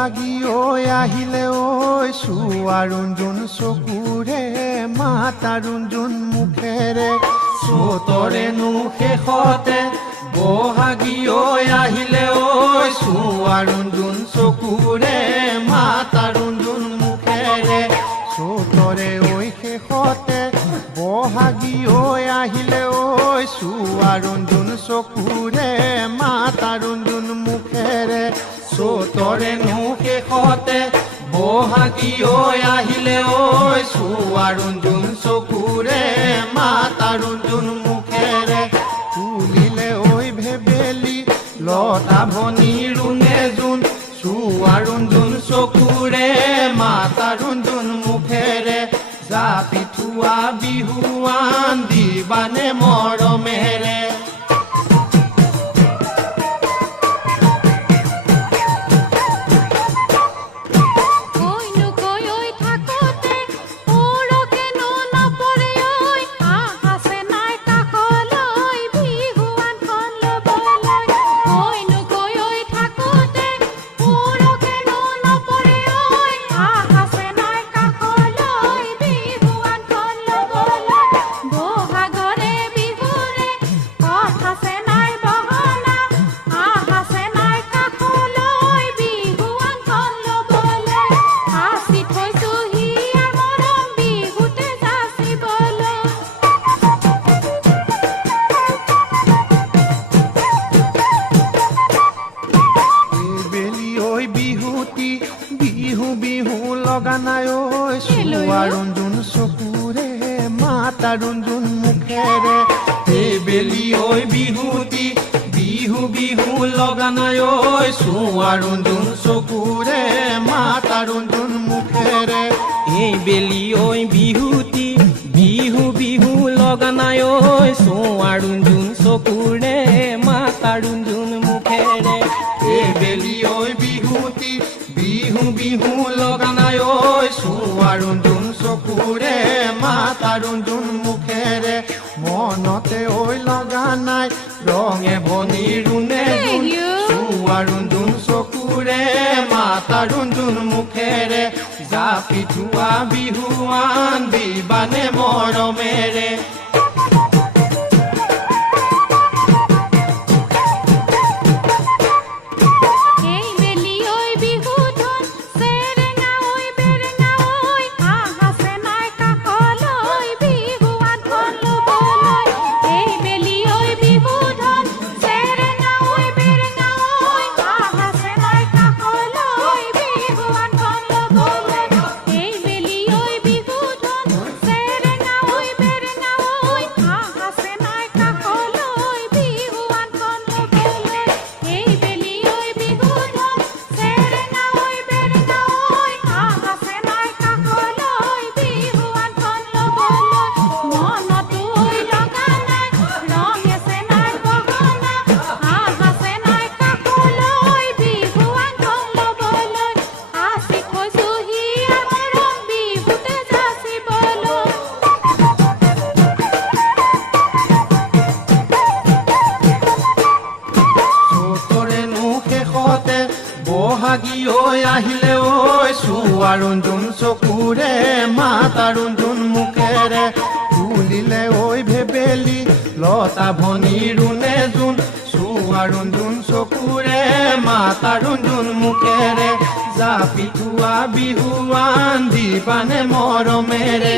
বহাগী ঐ আহিলে ঐ চোৱা ৰুণজুন চকুৰে মাতা ৰুণজুন মুখেৰে চতৰেনো শেষতে বহাগী ঐ আহিলে ঐ চোৱা ৰুণজুন চকুৰে মাতা ৰুণজুন মুখেৰে চতৰে ঐ শেষতে বহাগী ঐ আহিলে ঐ চোৱা ৰুণজুন চকুৰে মাতা ৰুণজুন মুখেৰে চতৰেনো শেষতে বহাগী ঐ আহিলে ঐ চোৱা ৰুণজুন চকুৰে মাতা ৰুণজুন মুখেৰে তুলিলে ঐ ভেবেলি লতা ভনী ৰুণে জোন চোৱা ৰুণজুন চকুৰে মাতা ৰুণজুন মুখেৰে জাপি থোৱা বিহুৱান দিবানে মৰমেৰে বিহু বিহু লগা নাই ঐ চোৱা ৰুণজুন চকুৰে মাতা ৰুণজুন মুখেৰে বেলি ঐ বিহুতি বিহু বিহু লগা নাই ঐ চোৱা ৰুণজুন চকুৰে মাতা ৰুণজুন মুখেৰে এই বেলি ঐ বিহুতি বিহু বিহু লগা নাই ঐ চোৱা ৰুণজুন চকুৰে মাতা ৰুণজুন মুখেৰে এই বেলি ঐ বিহুতি বিহু বিহু লগা নাই ঐ চোৱা ৰুণজুন চকুৰে মাতা ৰুণজুন মুখেৰে মনতে ঐ লগা নাই ৰঙে ভনী ৰুণে জোন চোৱা ৰুণজুন চকুৰে মাতা ৰুণজুন মুখেৰে জাপি থোৱা বিহুৱান দিবানে মৰমেৰে বহাগী ঐ আহিলে ঐ চোৱা ৰুণজুন চকুৰে মাতা ৰুণজুন মুখেৰে তুলিলে ঐ ভেবেলি লতা ভনী ৰুণে জোন চোৱা ৰুণজুন চকুৰে মাতা ৰুণজুন মুখেৰে জাপি থোৱা বিহুৱান দিবানে মৰমেৰে